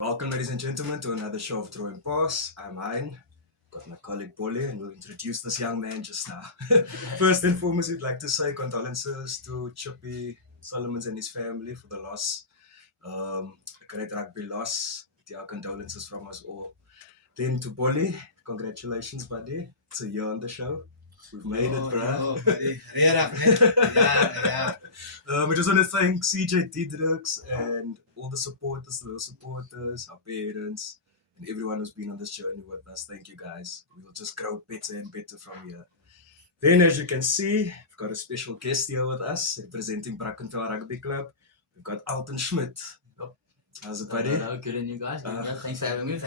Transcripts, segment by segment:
Welcome, ladies and gentlemen, to another show of Drawing Pass. I'm Hein. Got my colleague Polly, and we'll introduce this young man just now. First and foremost, we'd like to say condolences to Chippy Solomons and his family for the loss. A great rugby loss. Our condolences from us all. Then to Polly, congratulations, buddy. It's a year on the show. We've made it, bruh. Buddy. Yeah. We just want to thank CJ Diedrichs and all the supporters, the real supporters, our parents, and everyone who's been on this journey with us. Thank you, guys. We will just grow better and better from here. Then, as you can see, we've got a special guest here with us, representing Brackenfell Rugby Club. We've got Alton Schmidt. How's it, buddy? Hello, good and you guys. Thanks for having me.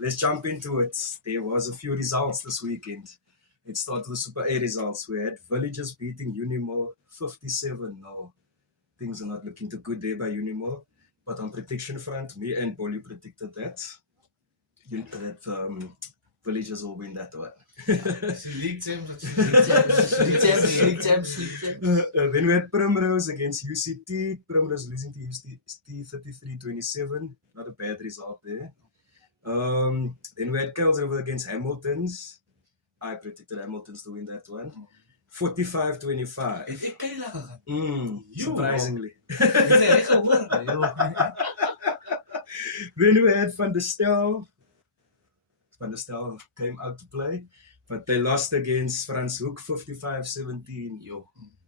Let's jump into it. There was a few results this weekend. It started with Super A results. We had Villagers beating Unimall 57-0. Things are not looking too good there by Unimall. But on prediction front, me and Polly predicted that Villagers will win that one. League teams. Then we had Primrose against UCT. Primrose losing to UCT 33-27. Not a bad result there. Then we had Kuilsriver against Hamiltons. I predicted Hamiltons to win that one. 45-25. Surprisingly. Then we had Van der Stel. Van der Stel came out to play, but they lost against Frans Hoek 55-17.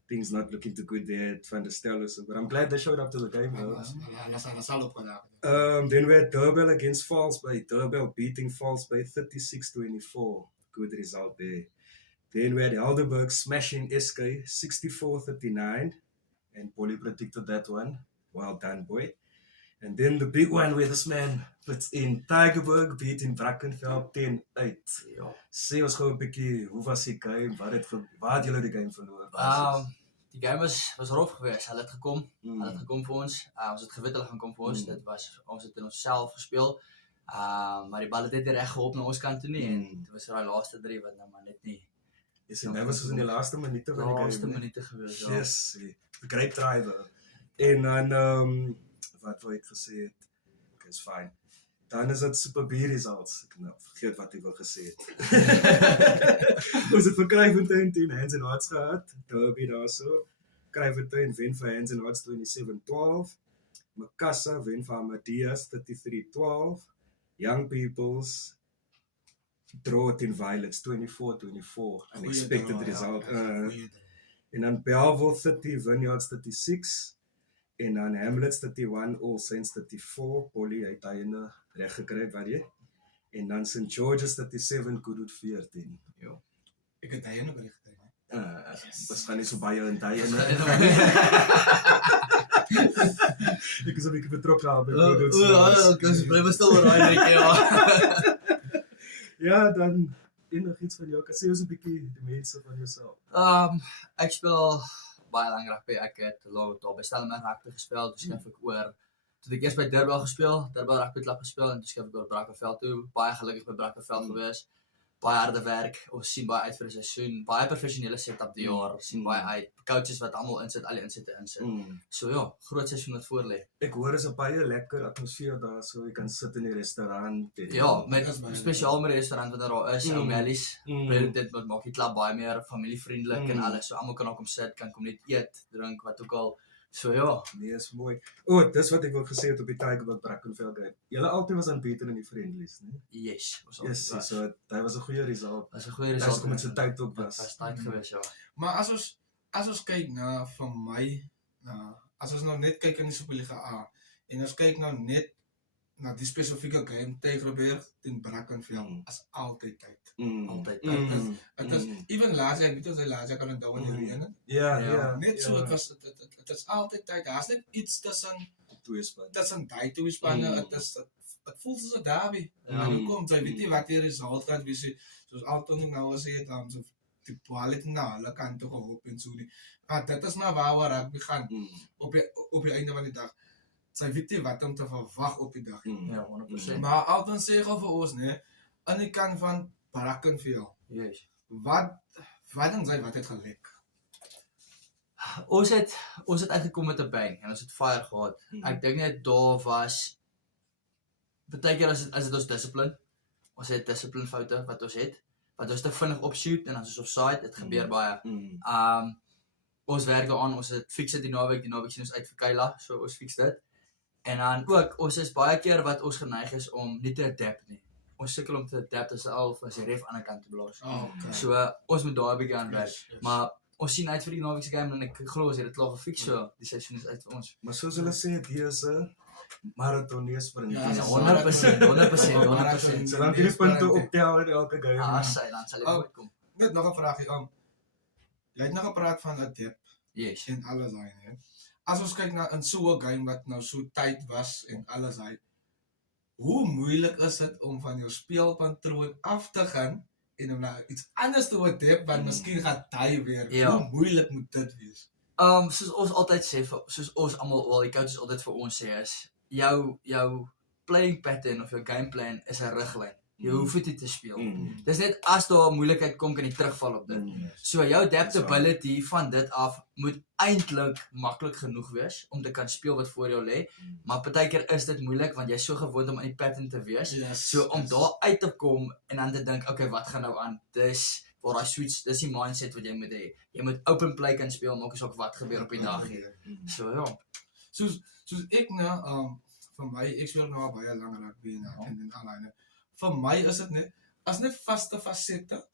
Things not looking too good there at Van der Stel. But I'm glad they showed up to the game, though. Then we had Durbell against Falls Bay. Durbell beating Falls Bay 36-24. Good result there. Then we had Helderberg smashing SK 64-39. And Polly predicted that one. Well done, boy. And then the big one where this man fits in. Tygerberg beating Brackenfell 10-8. Sê ons gou 'n bietjie, hoe was die game? Waar het julle die game verloor? Die game was rof geweest. Hulle het gekom. Hulle het gekom vir ons. Ons het geweet hulle gaan kom vir ons. Ons het in onsself gespeel. Maar die bal het net nie reg geholp na ons kant toe nie. En dit was daai laaste 3 wat nou maar net nie. Dit was in die laaste minute van die game. Laaste minute geweest. Yes, great try though. En dan wat wou ek gesê het? Okay, is fine. Dan is dit Super B results. Ek vergeet wat ek wou gesê het. Ons het vir Kraaifontein 10 Hands and Hearts gehad. Derby daarso. Kraaifontein wen vir Hands and Hearts 27-12. Makassa wen vir Amadeus 33-12. Young Peoples draw teen Violets 24-24. Unexpected result. En dan Belleville 30 Vineyards 36. En dan Hamlets 31, All Saints 34, Polly uit einde reg gekry, wat jy? En dan St. George's 37, Goodwood 14. Ek het einde by gekry. Was gaan nie so baie in einde. Ek is 'n bietjie betrokke daar by Goodwood. Ek bly stil oor daai netjie, ja. Ja, dan enigiets van jou, kan sê ons 'n bietjie die mense van jouself. Ek speel baie lang rugby. Ek het daar by Stellenberg rugby gespeel, toe skryf ek oor. Toe ek eers by Durbell gespeel, Durbell Rugby Club gespeel en toe skryf ek oor Brackenfell toe. Baie gelukkig by Brackenfell gewees. Baie harde werk. Ons sien baie uit vir die seisoen. Baie professionele setup die jaar. Sien baie uit. Coaches wat almal insit, al die insette insit. So ja, groot seisoen wat voor lê. Ek hoor is 'n baie lekker atmosfeer daar, so jy kan sit in die restaurant. Ja, met spesiaal met die restaurant wat daar is, O'Malley's. Dit maak die klub baie meer familievriendelik en alles. So almal kan daar kom sit, kan kom net eet, drink, wat ook al. So ja, nee, is mooi. Dis wat ek wou gesê het op die Tygerberg Brackenfell game. Julle altyd was unbeaten in die friendlies, né? Yes, so dit was 'n goeie result. Was 'n goeie result. Kom met sy tyd op was. Was tyd gewees, ja. Maar as ons kyk na vir my, as ons nou net kyk in die Superliga A en ons kyk nou net na die spesifieke game Tygerberg teen Brackenfell, as altyd tyd. Altyd. Dit is even laas ek weet as hy laas kan onthou in die reën. Ja. Net so dit is altyd tyd. Daar's net iets tussen twee spanne. Tussen daai twee spanne. Dit voel soos 'n derby. En hoe kom jy weet nie wat die result gaan wees soos Alton nou as jy het so die kwaliteit na hulle kant toe gehoop en so nie. Maar dit is maar waar rugby gaan op die einde van die dag. Sy weet nie wat om te verwag op die dag. Ja, 100%. Maar Alton sê gou vir ons, né, aan die kant van Brackenfell. Yes. Wat dink jy wat het gelek? Ons het uitgekom met 'n bang en ons het fire gehad. Ek dink net daar was baie keer as dit ons dissipline. Ons het dissipline foute wat ons het. Wat ons te vinnig opshoot en dan is ons offside, dit gebeur baie. Ons werk daaraan, ons het fix dit die naweek sien ons uit vir Kayla, so ons fix dit. En dan ook, ons is baie keer wat ons geneig is om nie te adapt nie. Ons sukkel om te adapt as die ref aan die kant te blaas. So ons moet daar 'n bietjie aan werk. Yes. Maar ons sien uit vir die naweek se game en ek glo ons het dit klaar gefix, so die seisoen is uit vir ons. Maar soos hulle sê, die is 'n marathon nie 'n sprint Ja, nie. dis 100%. So dan die punte optel in elke game. Dan sal dit goed kom. Net nog 'n vraagie, jy het nou gepraat van adapt Yes. en alles daai, hè. As ons kyk na in so 'n game wat nou so tyd was en alles daai, hoe moeilik is dit om van jou speelpatroon af te gaan en om na iets anders te adapt wat miskien gaan die weer. Ja. Hoe moeilik moet dit wees? Soos ons altyd sê, soos ons almal, die coaches altyd vir ons sê is, jou playing pattern of jou game plan is 'n riglyn. Jy hoef dit te speel. Dis net as daar 'n moeilikheid kom kan jy terugval op dit. So jou adaptability van dit af moet eintlik maklik genoeg wees om te kan speel wat voor jou lê, maar partykeer is dit moeilik want jy's so gewoond om in die pattern te wees. So om daar uit te kom en dan te dink, okay, wat gaan nou aan? Dis waar daai switch, dis die mindset wat jy moet hê. Jy moet open play kan speel, maak nie saak wat gebeur op die dag nie. So ja. Soos ek nou, vir my, ek speel nou al baie lank rugby en alreine. Vir my is dit net, as net vaste fasette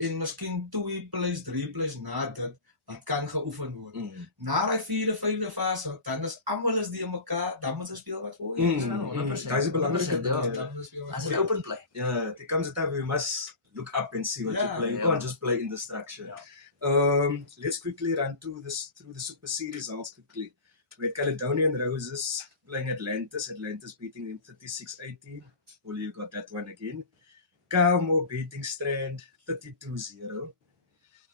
en miskien 2 plays, 3 plays na dit, wat kan geoefen word. Na die 4de, 5de fase, dan is almal is die mekaar, dan moet jy speel wat voor jy. 100%. Daai is 'n belangrike ding. Ja. Dan moet jy speel wat As voor jy jy. open play. Yeah, it comes a time where you must look up and see what you Yeah, play. You yeah. can't just play in the structure. Let's quickly run through the Super C results quickly. We had Caledonian Roses playing Atlantis beating them 36-18. Well, you got that one again. Calmo beating Strand 32-0.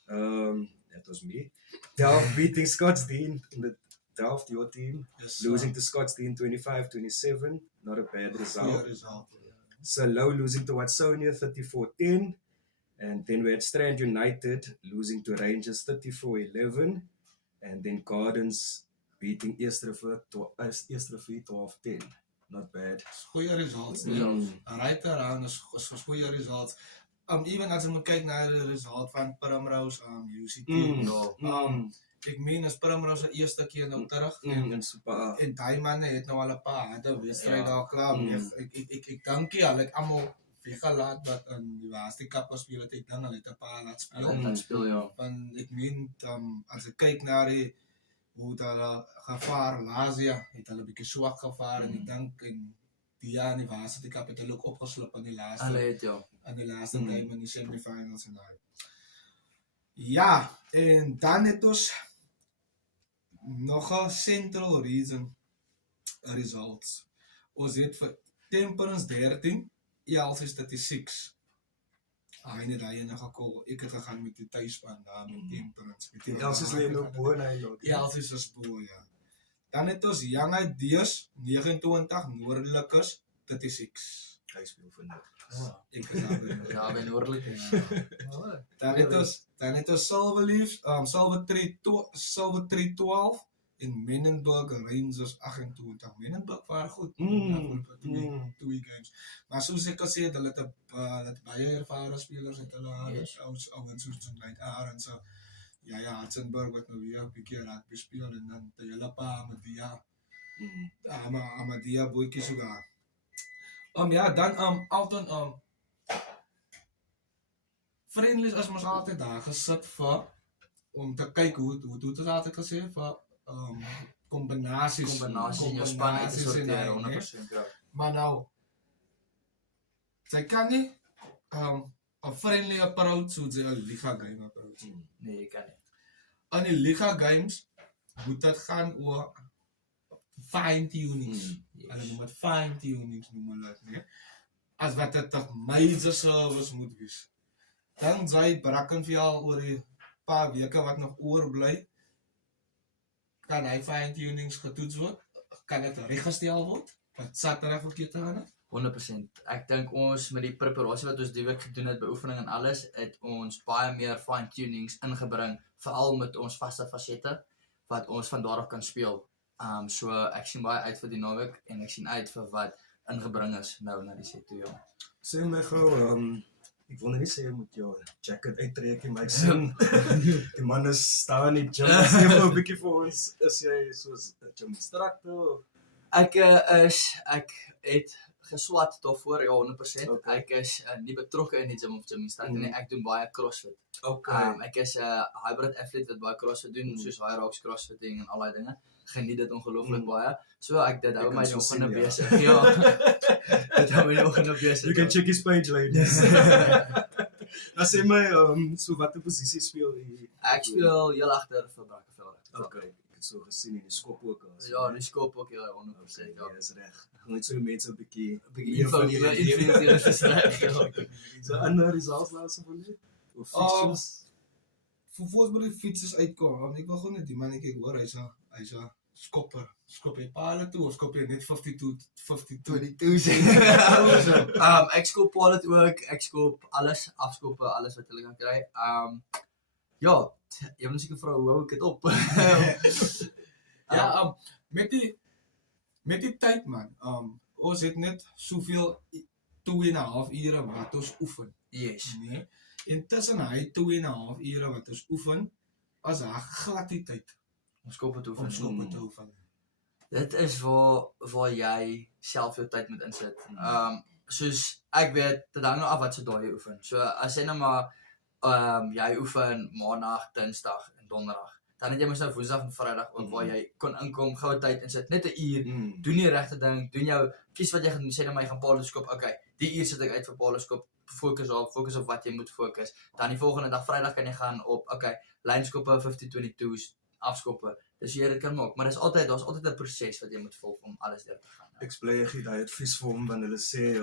That was me. Delft beating Scottsdene in the Delft, your team, Yes, losing to Scottsdene 25-27. Not a bad result. goeie result. So Low losing to Watsonia 34-10. And then we had Strand United losing to Rangers 34-11. And then Gardens beating Eersterivier 12-10. Not bad. Goeie results. Right around is goeie results. Even as jy moet kyk na die result van Primrose UCT. Ek meen as Primrose die eerste keer nou terug En super. en daai manne het nou al 'n paar harde wedstryd daar klaar mee. Ek dink jy hulle het almal weggelaat wat in die Laaste Cup gespeel het. Ek dink hulle het 'n paar laat speel. Dan speel ja. Want ek meen as ek kyk na die hoe hulle gevaar Lazia het hulle 'n bietjie swak gevaar en ek dink en die jaar in die Laaste Cup het hulle ook opgeslip in die laaste Hulle het ja. in die laaste game in die semifinals en daai. Ja, en dan het ons nog 'n Central Region results. Ons het vir Temperance 13, Elsies 36. Net daai ene gekol. Ek het gegaan met die tuisspan daar met Temperance. Met die Elsies lê nou bo en hy loop. Elsies is bo, ja. Dan het ons Young Ideas 29, Noordelikers 36. Hy speel vandag. Ek is daar by. Ja, by Noordelik. Dan het ons Silver Leaves, Silver Tree 12 en Menenberg Rangers 28. Menenberg vaar goed. Twee games. Maar soos ek al sê, hulle het baie ervare spelers het hulle Yes. ouens soos Knight Aaron so ja, Hudsenburg wat nou weer 'n bietjie rugby speel en dan die hele paar Amadia. Amadia boetjie so daar. Ja, dan Alton Friendlies as mos altyd daar gesit vir om te kyk hoe dit altyd gesê vir kombinasies Kombinasie in jou span uit te kombinasies en sorteer daai, 100% ja. maar nou sy kan nie 'n friendly approach soos 'n liga game approach. Nee, jy kan nie. In die liga games moet dit gaan oor fine tunings. Hulle noem dit fine tunings noem hulle dit, nee. As wat dit 'n major service moet wees. Dan sy Brackenfell oor die paar weke wat nog oorbly, kan hy fine tunings getoets word, kan dit reggestel word, wat Saterdag verkeerd te gaan. 100%. Ek dink ons met die preparasie wat ons die week gedoen het, beoefening en alles, het ons baie meer fine tunings ingebring veral met ons vaste fasette, wat ons van daar af kan speel. So ek sien baie uit vir die naweek, en ek sien uit vir wat ingebring is nou na die set toe, ja. Sê my gou, ek wil nou nie sê jy moet jou jacket uittrek nie, maar ek sien, die man is staan in die gym, sê vir 'n bietjie vir ons, is jy soos 'n gym instructor? Ek het geswat daarvoor, ja, 100%. Okay. Ek is nie betrokke in die gym of gym instructor nie, ek doen baie crossfit. Okay. Ek is 'n hybrid athlete wat baie crossfit doen, soos high rocks, crossfitting en al daai dinge. Geniet dit ongelooflik baie. So dit hou my nog in 'n besig. Ja. Dit hou my nog in 'n besig. You can check his page, ladies. Nou sê my, so watter posisie speel jy? Ek speel heel agter vir Brackenfell. Okay, ek het so gesien in die skop ook al. Ja, die skop ook, ja, 100%. Ja. Ja, is reg. Net so die mense 'n bietjie Info is reg. So ander results laas van dit? Of fixtures? Voor by die fietsers uitkom, want ek wil gewoon net die mannetjie hoor, hy's 'n skopper. Skop hy paal toe of skop hy net 52 Ek skop paal ook, ek skop alles, afskoppe, alles wat hulle kan kry. Ja, jy moet seker vra hoe hou ek dit op? Ja, met die tyd man, ons het net soveel 2,5 ure wat ons oefen. Yes. Nee. En tussen hy 2,5 ure wat ons oefen, as daar glad die tyd Om skoppe te om oefen. skoppe te oefen. Dit is waar jy self jou tyd moet insit. Soos ek weet, dit hang nou af wat se dae jy oefen. So as jy nou maar jy oefen maandag, dinsdag en donderdag, dan het jy mos nou woensdag en vrydag ook waar jy kon inkom, goue tyd insit, net 'n uur, doen die regte ding, doen jou kies wat jy gaan doen, sê nou maar jy gaan paaloskop, okay, die uur sit ek uit vir paaloskop, fokus op wat jy moet fokus. Dan die volgende dag Vrydag kan jy gaan op, okay, lynskoppe, 50-22's, afskoppe. Dus jy dit kan maak, maar daar's altyd 'n proses wat jy moet volg om alles deur te gaan. Ek bly gee daai advies vir hom wanneer hulle sê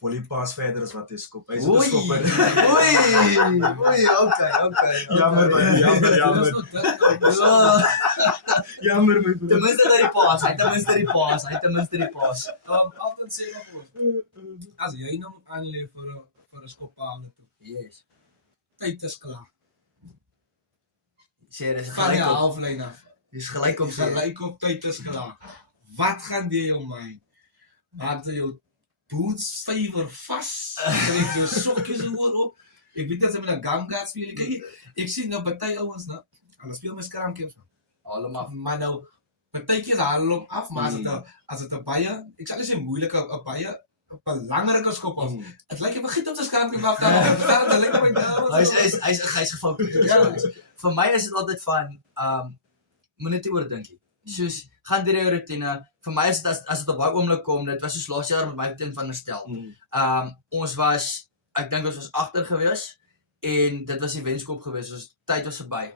polypass verder as wat hy skop. Hy's Oei, geskop. oei, okay. Jammer man, jammer. Jammer my broer. Ten minste dat die paas, hy ten minste die paas. Altyd sê maar vir as jy nou aanlê vir 'n skoppaal toe, Yes. tyd is klaar. Sê dis Van die gelyk op. halflyn af. Dis gelyk op sê. Gelyk op tyd is klaar. Wat gaan jy jou mind? Maak jy jou boots stywer vas? Trek jou sokkies hoor op? Ek weet dat jy met 'n gamgat speel. Kyk, ek sien nou party ouens nou, hulle speel met skramkies. Haal hom af. Maar nou partytjies haal hom af, maar as dit 'n baie, ek sal nie sê moeilike 'n baie 'n belangrike skop af. Dit lyk jy begin om te skramkie af te haal. Dit lyk my nou. Hy's gefokus. Ja. Vir my is dit altyd van moenie te oordink nie. Soos gaan deur jou rotine. Vir my is dit as dit op daai oomblik kom, dit was soos laas jaar met my teen van herstel. Ons was, ek dink ons was agter gewees en dit was die wenskop gewees. Ons tyd was verby.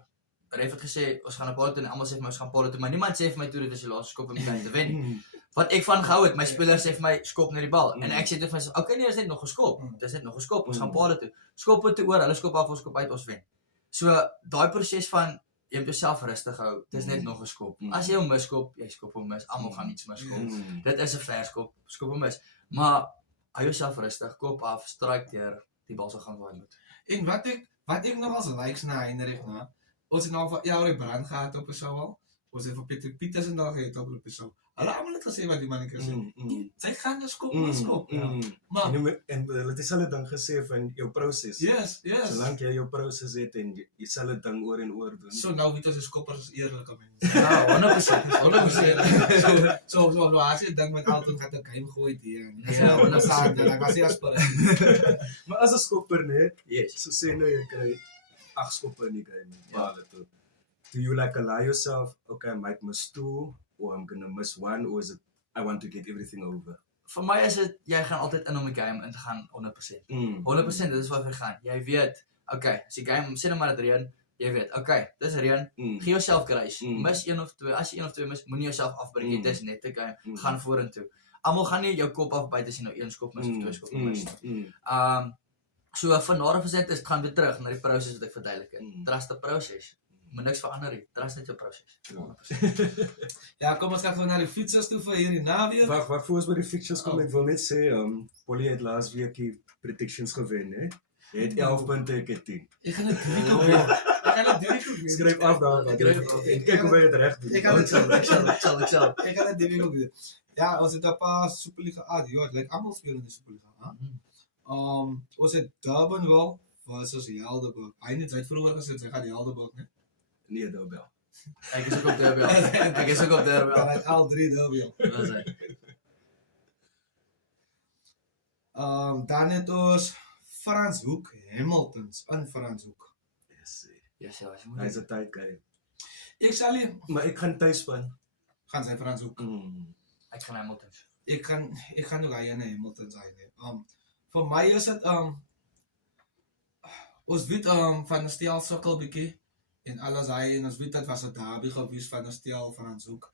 Ref het gesê ons gaan op paal toe en almal sê vir my ons gaan paal toe, maar niemand sê vir my toe dit is die laaste skop om die tyd te wen. Wat ek van gehou het, my speler sê vir my skop net die bal en ek sê dit vir myself, okay nee, dis net nog geskop. Dis net nog geskop. Ons gaan paal toe. Skop het oor, hulle skop af, ons skop uit, ons wen. So daai proses van jy moet jouself rustig hou. Dis net nog geskop. As jy hom misskop, jy skop hom mis. Almal gaan iets misskop. Dit is 'n verskop, skop hom mis. Maar hou jouself rustig, kop af, stryk deur, die bal sal gaan waar hy moet. En wat ek nog as likes na Heinrich na. Ons het nou vir Elrie Brand gehad op 'n show al. Ons het vir Pieter Pietersen daar gehad op 'n show. Hulle almal het gesê wat die mannetjie sê. Sy gaan nou skop. Maar En hulle het dieselfde ding gesê van jou proses. yes. Solank jy jou proses het en jy dieselfde ding oor en oor doen. So nou weet ons is skoppers is eerlike mense. Ja, 100%. So as jy dink met altyd gaan 'n game gooi hier. Ja, 100%. Ek was nie aspire. Maar as 'n skopper net, Yes. so sê nou jy kry 8 skoppe in die game. Bale toe. Do you like allow yourself, okay, I might miss 2 or I'm gonna miss 1 or is it I want to get everything over? Vir my is dit jy gaan altyd in om die game in te gaan 100%. 100% dit is wat jy gaan. Jy weet, okay, as die game sê nou maar dit reën, jy weet, okay, dis reën. Gee jouself grace. Mis 1 of 2. As jy 1 of 2 mis, moenie jouself afbreek nie. Dis net 'n game. Gaan vorentoe. Almal gaan nie jou kop afbyt as jy nou 1 skop mis of 2 skop mis nie. So van daar af is dit gaan weer terug na die proses wat ek verduidelik het. Trust the process. Moet niks verander nie. Trust net jou proses. Ja, kom ons gaan gou na die fietsers toe vir hierdie naweek. Wag voor ons by die fixtures kom, ek wil net sê, Polly het laas week die predictions gewen, hè? Jy het 11 punte, ek het 10. Ek gaan dit direk opweer. Ek gaan dit direk opweer. Skryf af daar, Ek en kyk hoe jy dit reg doen. Ek gaan Ek sal. Ik ga het direct ook doen. Ja, als het een paar Superliga uit, joh, het lijkt allemaal spelen in de Superliga. Als het Durban wel versus Helderberg. Hij niet uit vroeger gezet, hij gaat die Helderberg, hè? Nee, Dobel. Ek is ook op Derby. Ek is ook op Derby. Dan uit al 3 Durban. Wat is hy? Dan het ons Frans Hoek, Hamiltons in Frans Hoek. Yes. Ja, ja, Hy is 'n tyd guy. Ik zal je, Maar ek gaan tuisspan. gaan zijn Frans Hoek. Ek gaan Hamiltons. Ik ga nog aan naar Hamilton zijn. Voor mij is het, ons weet van de stel sukkel bietjie en alles hy en ons weet dat was 'n derby gewees van de stel Frans Hoek.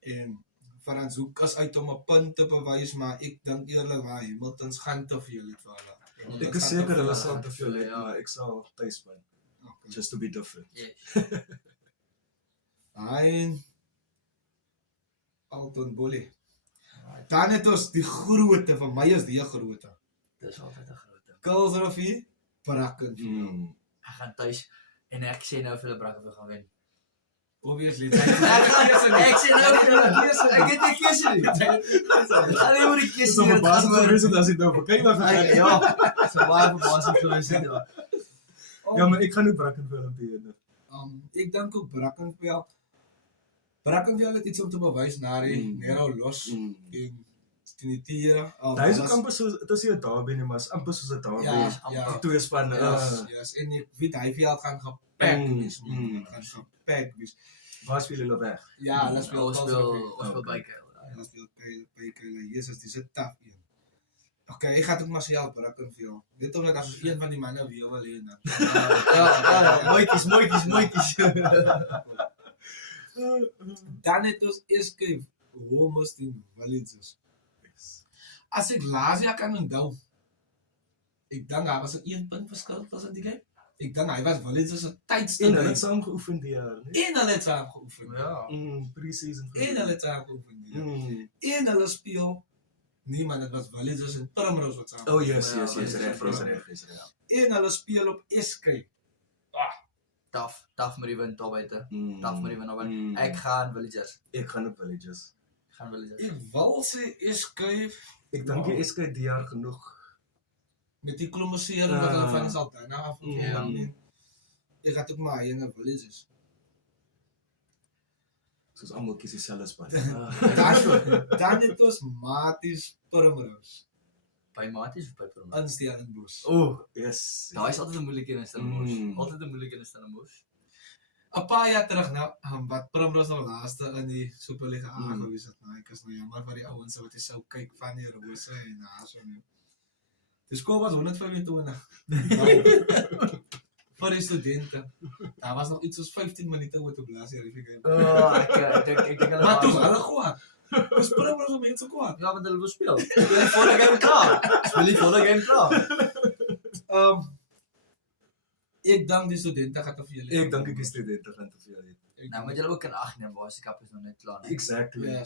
En Frans Hoek is uit om 'n punt te bewys, maar ek dink eerlikwaar Hamiltons gaan te veel het vir hulle. Ek is seker hulle sal gaan te veel hê, ja. maar ek sal tuisspan. Okay. Just to be different. Yes. En Alton Bully. Dan het ons die grootte, van my is die grootte. Dis altyd 'n groot. Kuilsrivier, Brackenfell. Ek gaan tuis en ek sê nou vir hulle Brackenfell gaan wen. Obviously. Ek sê nou vir hulle ek het 'n keuse nie. Hulle moet die Dis keuse op nie. 'n basis gewees as jy nou vir kyk Ja, so baie verbaasend gewees het. Ja, maar ek gaan ook Brackenfell op die ene. Ik denk ook Brackenfell. Brackenfell het iets om te bewys na die Nero los en die tiere. Hy is ook amper soos, dit is nie 'n derby nie, maar is amper soos 'n derby. Ja. Die twee spanne. Yes. En ek weet hy veld gaan gepak wees. Gaan gepak wees. Waar speel hulle weg? Ja, hulle speel Ons speel byke. Hulle speel by Jesus, dis 'n tough een. Okay, ek gaan ook maar self Brackenfell. Net omdat as ons een van die manne weer wil hê dan. Ja, moetjies. Dan het ons SK Homers teen Villagers. As ek laas jaar kan onthou, ek dink daar was 'n 1 punt verskil tussen die game. Ek dink hy was Villagers se tydste. En hulle het saam geoefen die jaar, nee? En hulle het saam geoefen. Ja. Pre-season. En hulle het saam geoefen. En hulle speel. Nee man, dit was Villagers en Primrose wat saam. Oh yes, reg. En hulle speel op SK. Tough met die wind daar buite. Tough met die wind daar buite. Ek gaan Villagers. Ek gaan op Villagers. Gaan Villagers. Ek wil sê SK Ek dink die SK die jaar genoeg. met die klommosering wat hulle van Saldanha af Ja. Ek gaan ook maar hy in Villagers. Soos almal kies dieselfde span. Dan het ons Maties Primrose By Maties of by Primrose? in Stellenbosch. Yes. Daai is altyd 'n moeilike in Stellenbosch. Altyd 'n moeilike in Stellenbosch. 'n paar jaar terug nou, wat Primrose nou laaste in die Superliga aangewees het. Nou, ek is nou jammer vir die ouens wat jy sou kyk van die Rose en daar so nie. Die skool was 125. Vir die studente. Daar was nog iets soos 15 minute oor te blaas hier die game. Ek dink hulle Maar toe, hulle kwaad. Dis Primrose mense kwaad. Ja, want hulle wil speel. Hulle voor die game klaar. Speel die voor die game klaar. Ek dink die studente gaan te veel. Ek dink die studente gaan te veel hê. Nou moet julle ook in ag neem, Basie Cup is nog net klaar. Exactly. Hy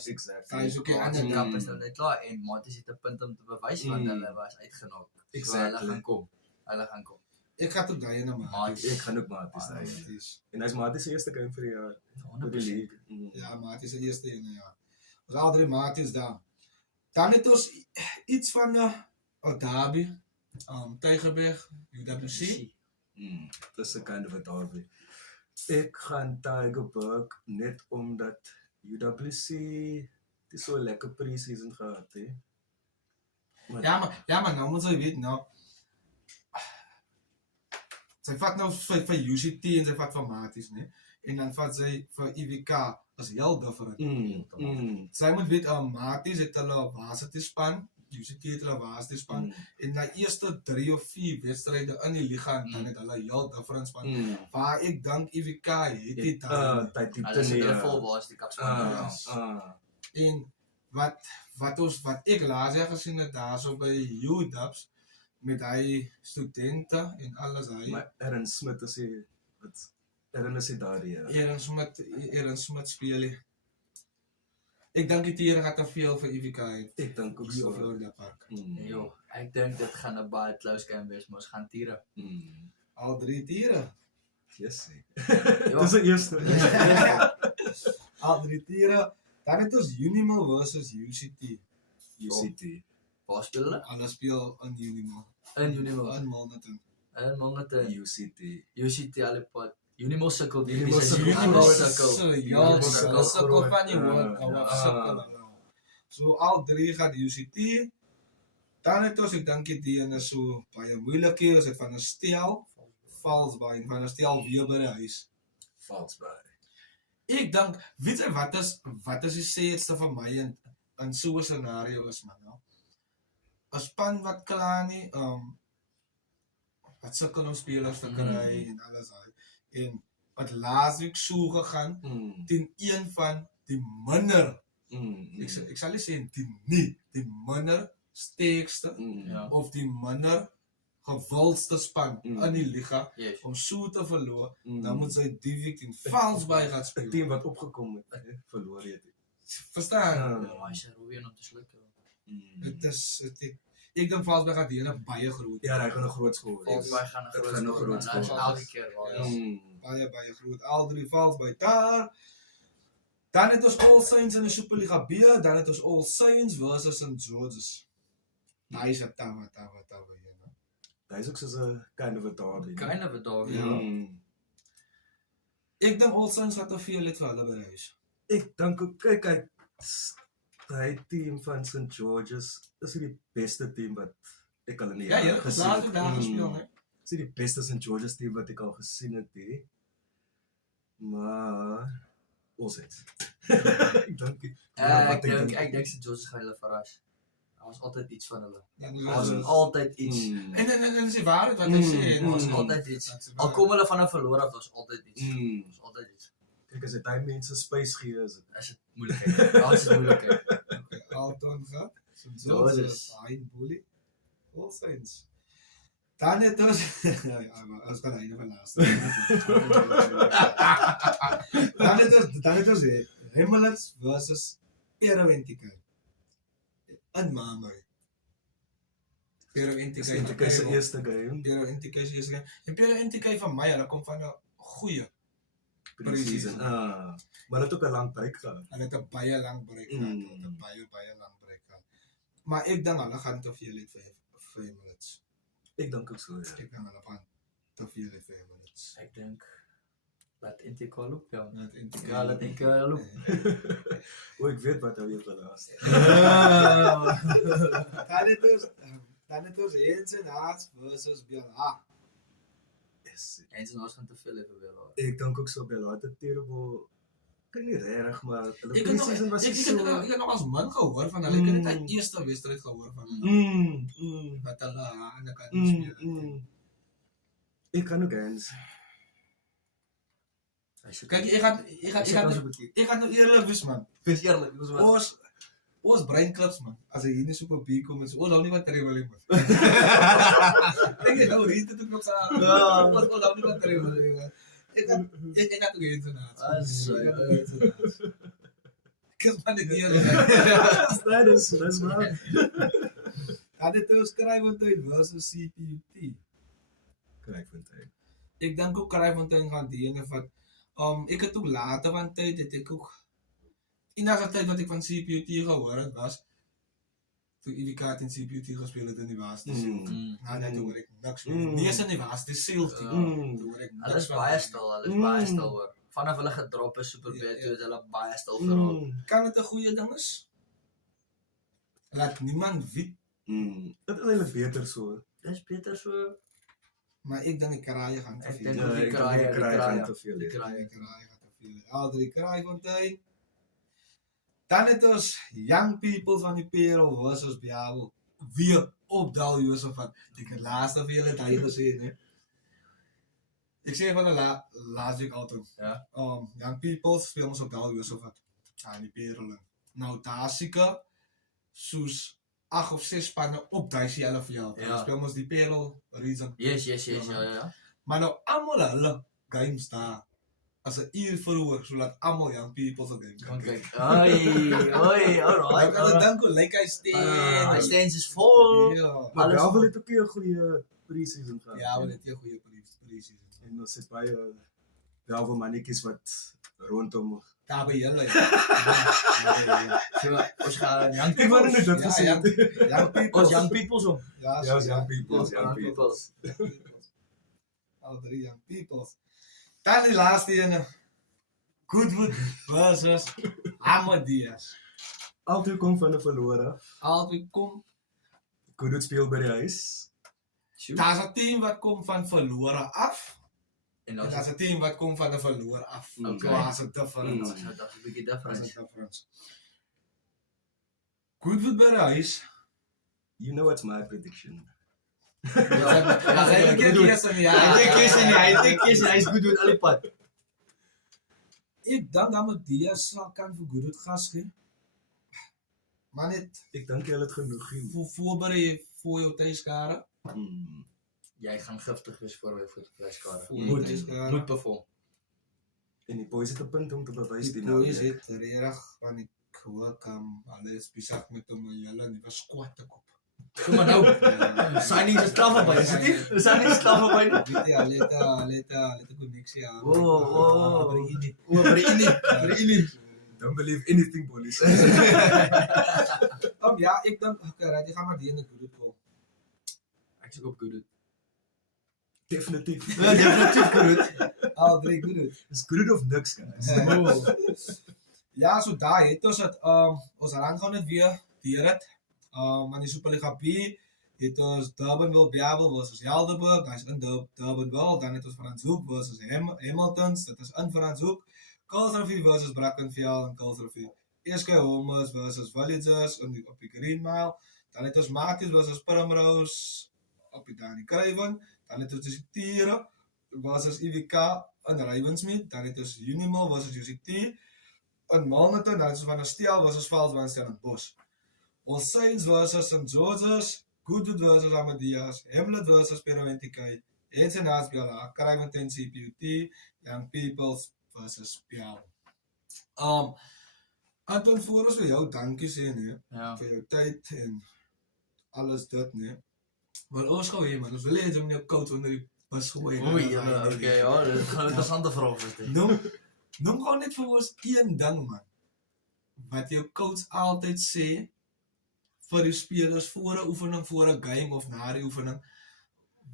is ook nie Basie ander Cup is nog net klaar en Maties het 'n punt om te bewys want hulle was uitgenaak. So hulle gaan kom. Ek gaan tot daai na Maties. Ek gaan ook Maties. En hy's Maties se eerste game vir die jaar. Vir die league. Ja, Maties se eerste een ja. Ons al 3 Maties daar. Dan het ons iets van 'n derby. Tygerberg, UWC. Dis 'n kind of a derby. Ek gaan Tygerberg net omdat UWC dis so lekker pre-season gehad het. Ja, maar nou moet jy weet nou. Sy vat nou vir UCT en sy vat vir Maties, né? En dan vat sy vir IWK as heel different. Sy moet weet Maties het hulle varsity span, UCT het hulle varsity span en na eerste 3 of 4 wedstryde in die liga dan het hulle heel different span. Waar ek dink IWK het dit daar. Hulle sit hulle vol Basie Cup span. En wat ek laas jaar gesien het daarso by UWs met hy studente en alles hy. Maar Aaron Smith is hy wat Aaron is hy daar die. Aaron Smith speel hy. Ek dink die tiere gaat te veel vir EVK Ek dink ook hier so. op Florida Park. Jo, ek dink dit gaan 'n baie close game wees, maar ons gaan tiere. Al 3 tiere. Yes. Jo. Dis die eerste. Al 3 tiere. Dan het ons Unimal versus UCT. UCT. Waar speel hulle? Hulle speel in Unimal. In Unimal. In Milnerton. In Milnerton. UCT. UCT Alipod. Unimal sukkel die Unimal dis sukkel. Unimal Unimal sukkel. Ja, Unimal sukkel sukkel. van die woord. So al 3 gaan UCT. Dan het ons, ek dink die een is so baie moeilik hier, ons het van 'n stel Valsbaai en van 'n stel weer by die huis. Valsbaai. Ek dink, weet jy wat is die sêste vir my in so 'n scenario is man, nou? 'n span wat klaar nie wat sukkel om spelers te kry en alles daai. En wat laasweek so gegaan teen een van die minder ek sal nie sê die minder sterkste Ja. of die minder gewildste span in die liga Yes. om so te verloor, dan moet sy die week teen Valsbaai gaan 'n speel. team wat opgekom het, verloor het. Verstaan? Ja, maar hy roep om te sluk. Dit is ek dink Valsbaai gaan die ene baie groot. Ja, hy gaan 'n groot skool wees. Valsbaai gaan 'n Dit groot gaan 'n skool groot wees. Dit is skool elke keer waar. Ja. Baie groot. Al 3 Valsbaai daar. Dan het ons All Saints in die Superliga B, dan het ons All Saints versus St. George's. Daai is 'n tawa. Hy is ook soos 'n kind of a derby. Kind of a dog. Ja. Ek dink All Saints gaat te veel het vir hulle by die huis. Ek dink ook kyk hy team van St. George's is die beste team wat ek al in die Ja, jare jy gesien het laat daar gespeel, hè. Dis die beste St. George's team wat ek al gesien het, hè. Maar ons het. Ek dink Ek dink St. George's gaan hulle verras. Daar was altyd iets van hulle. Ja, Daar was altyd iets. en is die waarheid wat hy sê. Daar was altyd iets. Al kom hulle van 'n verloor af, daar's altyd iets. Daar's altyd iets. Kyk as dit hy mense space gee is dit. Is dit moeilikheid? Daar is moeilikheid. Alton gaat. George's. George's. Ein bully. All Saints. Dan het ons ja, maar ons kan einde van laaste. dan het ons Hemmelets versus Pero Ventica. In Mamai. Pero Dis eintlik sy Ventica. eerste game Pero Ventica is eerste game. En Pero Ventica van my, hulle kom van 'n goeie. pre-season. Maar dit het ook 'n lang break gehad. Hulle het 'n baie lang break gehad. Hulle het 'n baie lang break gehad. Maar ek dink hulle gaan te veel het vir Hemmelets. Ek dink ook so, ja. Ek dink hulle gaan te veel het vir Hemmelets. Ek dink laat Intika loop ja. Net Ventica. Ja, laat Intika loop. O, ek weet wat hy weer verlaas. Dan het ons Hens en Haas versus Bella. Eens en ons gaan te veel hê vir wel. Ek dink ook so Bella het 'n terrible kan nie regtig maar hulle Ek het pre-season was so ek het nog as man gehoor van hulle. Ek het net die eerste wedstryd gehoor van hulle. Wat hulle aan die kant speel. Ek kan ook eens. Kyk, ek gaan nou eerlik wees man. Wees eerlik, dis wat. Ons breinklips man. As hy hier nie so op kom en so, ons hou nie van traveling man. Ek het nou hier dit ook sa. Ons hou nie van traveling. Ek het ook eens na. Kes man die hier. Dis maar. Dan het ons Kraaifontein versus CPUT. Kraaifontein. Ek dink ook Kraaifontein gaan die ene wat ek het ook later van tyd het ek ook enige tyd wat ek van CPUT gehoor het was toe EVK en CPUT gespeel het in die Waas. Nou net hoor ek niks meer. Nie eens in die Waas, dis Seals team. Toe hoor ek Hulle niks is baie stil, hulle is baie stil hoor. Vanaf hulle gedrop is Super B toe het hulle baie stil geraak. Kan dit 'n goeie ding is? Laat niemand weet, Dit is eintlik beter so. Dis beter so. maar ek dink die Kraaie gaan te Ek veel. dink Ja, die ek kraaie, dink die die kraai gaan kraaie. te veel Die hê. kraaie. Die Kraaie gaan te veel. Al drie Kraaifontein. Dan het ons Young People van die Parel versus Biao weer op Dal Josephat. Ek het laaste veel het hy gesê, né? Ek sê van 'n laas week altyd. Ja. Young People speel ons op Dal Josephat. Aan die Parel. Nou daar seker soos 8 of 6 spanne op daai selfe veld. Ja. Ons speel ons die Parel region. Yes, ja. Maar nou almal hulle games daar as 'n uur verhoor sodat almal young people se game kan kyk. Okay. Oi, Ek kan alright. dink hoe lyk hy My steen. stands is vol. Ja. Maar Alles- Belwel het ook 'n goeie pre-season gehad. Ja, maar dit is 'n goeie pre-season. En ons het baie Belwel mannetjies wat rondom. Daar by julle. So, ons gaan young Ek wou people. net dit Ja, gesê. young people. Ons young people so. Ja, Ja, so young people, young Young people. Al 3 young people. Dan die laaste ene. Goodwood versus Amadeus. Altyd kom van 'n verlore. Albei kom. Goodwood speel by die huis. Daar's 'n team wat kom van verlore af. En En daar's 'n team wat kom van 'n verloor af. Okay. Daar's 'n difference. So, dat is 'n bietjie Daar's 'n different. difference. Goodwood by die huis. You know what's my prediction. Ja, hy het Goodwood. gekies en ja. Hy het kies en hy is goed doen al die pad. Ek dink Amadeus sal kan vir Goodwood gas gee. Maar net Ek dink jy het genoeg doen. voorberei vir jou tuiskare. Jy gaan giftig wees voor my voetbalskare. Voor Moet tuiskare. moet perform. En die boys het 'n punt om te bewys Die die boys naweek. het regtig van die hoor kam alles besig met hom en hulle nuwe squad te koop. Kom maar nou. Signings is klaar by, is dit nie? Signings is klaar by. Weet jy, leta koneksie aan. Wow. By die Oor vir Ini. Don't believe anything police. ja, ek dink okay, right, ek gaan maar die ene Goodwood kom. Ek sê op goed. Definitief. Ja, definitief goed. Al 3 Goodwood. It's good of niks, guys. Ja, so daai het ons dit ons rang gaan net weer deur dit. Aan die Superliga B het ons Durbanville Bevel versus Helderberg, hy's in Durbanville, dan het ons Franshoek versus Hamiltons, dit is in Franshoek. Kuilsrivier versus Brackenfell en Kuilsrivier. Eskay Homers versus Villagers op die Green Mile. Dan het ons Maties versus Primrose op die Danny Craven. Dan het ons die Tiere versus IWK in Ravensmead. Dan het ons Unimil versus UCT in Malmerton. Dan het ons Van der Stel versus Veldsmann Stellenbosch. All Saints versus St. George's. Goodwood versus Amadeus. Hamlet versus Peroventicay. Edson Hasbiala. Craventon CPUT. Young Peoples versus Pial. Anton, voor ons vir jou dankie sê, nee, Ja. vir jou tyd en alles dit, nee. Maar ons gou hê man, ons wil hê jy moet jou coach onder die bus gooi. Oei, ja, okay, ja, dit is 'n interessante vraag is dit. Noem gewoon net vir ons een ding man. Wat jou coach altyd sê vir die spelers voor 'n oefening, voor 'n game of na die oefening.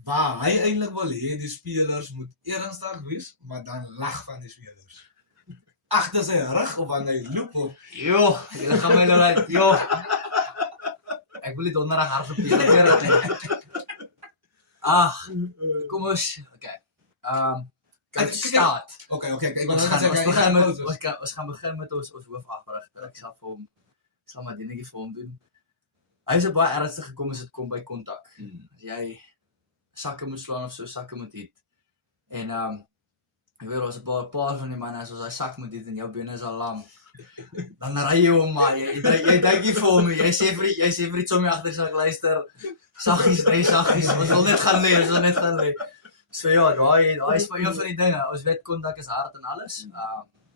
Waar hy eintlik wil hê die spelers moet ernstig wees, maar dan lag van die spelers. Agter sy rug of wanneer hy loop of Jo, jy gaan my nou laat, jo. Ek wil nie donderdag hardop weer dit nie. Ag, kom ons, okay. Kyk, start. Okay, ek Ons wil gaan net ons sê begin met ons gaan begin met ons hoofafrigter. Ek sal vir hom sal maar dingetjie vir hom doen. Hy is baie ernstig gekom as dit kom by kontak. As jy sakke moet slaan of so sakke moet hit. En ek weet ons 'n paar van die manne as hy sak moet hit en jou bene is al lam. Dan ry jy hom maar jy dink jy vir hom, jy sê vir iets om jy agter sal luister. Saggies, ons wil net gaan lê, So ja, daai is vir een van die dinge. Ons weet kontak is hard en alles.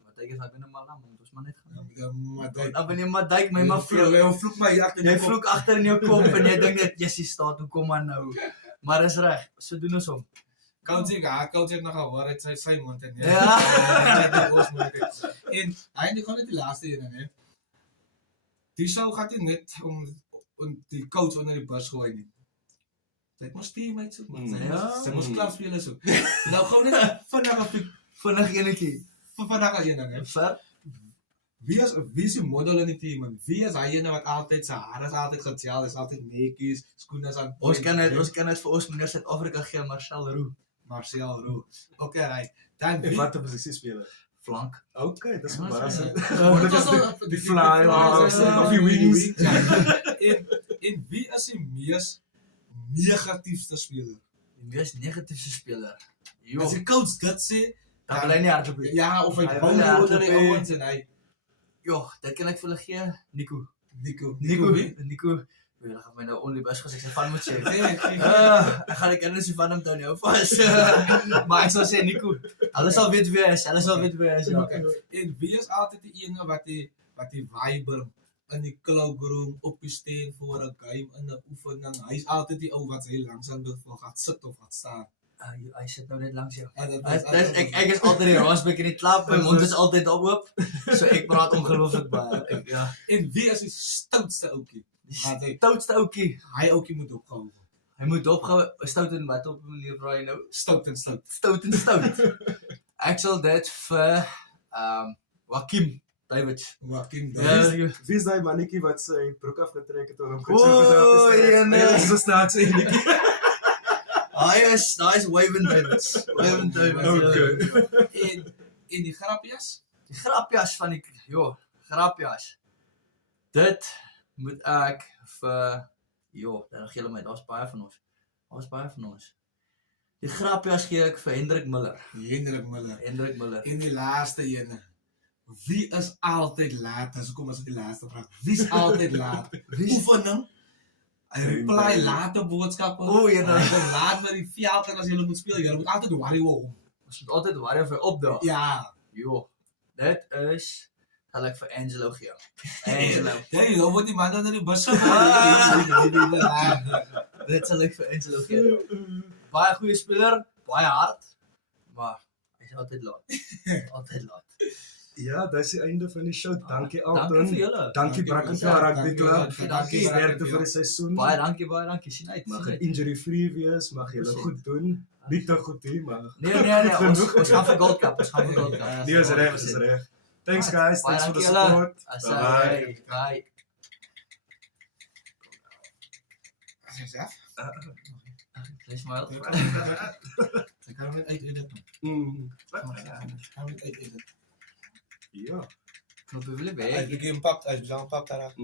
Wat ek is my binne maar lam, ons maar net gaan. maar dit Dan ben jy maar duik my maar vloek. jy vloek my agter Jy vloek agter in jou kop en jy dink net jy staat hoe kom maar nou. Maar dis reg. So doen ons hom. Coach het nog gehoor het sy mond en Ja. En hy gaan net die laaste een hè. Die sou gaan dit net om die coach onder die bus gooi nie. Sy mos teammates ook man. Ja. Sy mos klasspelers ook. Nou gou net vinnig op die Vinnig enetjie. vandag al een ding hè. Ver. Wie is die model in die team man? Wie is hy ene wat altyd sy hare is altyd gel, is altyd netjies, skoene is aan Ons kan dit vir ons meneer Suid-Afrika gee, Marcel Roux. Marcel Roux. Okay, right. Dan En wat 'n posisie speler? Flank. Okay, dis Ja, verrassend. Dit was al Die fly of die wings. En wie is die mees negatiefste speler? Die mees negatiefste speler. Jo. As die coach dit sê, Dan wil hy nie hardloop nie. ja, of hy Hy bou wil nie onder hardloop die nie. ouens en hy Jo, dit kan ek vir hulle gee. Nico. Nico. Hulle gaan my nou onliebus gesê ek sy van moet sê. Ek gaan die kinders van hom dan nou vas. Maar ek sal sê Nico. Hulle sal weet wie hy is. Ja. En wie is altyd die ene wat die vibe in die klaugroom op die steen voor 'n game in 'n oefening. Hy's altyd die ou wat hy langsaan wil gaan sit of gaan staan. Hy sit nou net langs jou. Ja, Ek is altyd die raasbek in die klap. My mond is altyd oop. So ek praat ongelooflik baie. Ja. En wie is die stoutste ouetjie? Die stoutste ouetjie. Hy ouetjie moet opgehou word. Hy moet opgehou stout en wat op 'n manier vra jy nou? Stout en stout. Stout. Ek sal dit vir Joachim Davids. Joachim Ja, Wie is daai mannetjie wat sy broek afgetrek het en hom O, ja, nee. Dit is so snaaks enetjie. Daai is Wavin Davids. En die grappies? Die grapjas van die grapjas. Dit moet ek vir dan gee hulle my, daar's baie van ons. Die grapjas gee ek vir Hendrik Miller. Hendrik Miller. En die laaste ene. Wie is altyd laat? Dis hoekom as ek die laaste vraag. Wie's altyd laat? Oefening. Hy reply late boodskappe. Ja. Hy kom laat by die veld en as jy moet speel, jy moet altyd worry oor hom. Ons moet altyd worry of hy opdaag. Ja. Dit is sal ek vir Angelo gee. Angelo. Jy word die man onder die bus Dit sal ek vir Angelo gee. Baie goeie speler, baie hard, maar hy's altyd laat. Ja, dis die einde van die show. Dankie Dankie Alton. vir julle. Dankie Brackenfell Rugby Club. Dankie. Sterkte vir die seisoen. Baie dankie. Sien uit. Mag jy injury-free wees, mag jy goed doen. Nie te goed nie, maar Nee, ons gaan vir Gold Cup. nee, is reg. Thanks guys, thanks for the support. Bye. Bye. Lees maar uit. Ek kan hom net uit-edit. Ja. Knop wil Hy het 'n impact, hy's baie impact daar.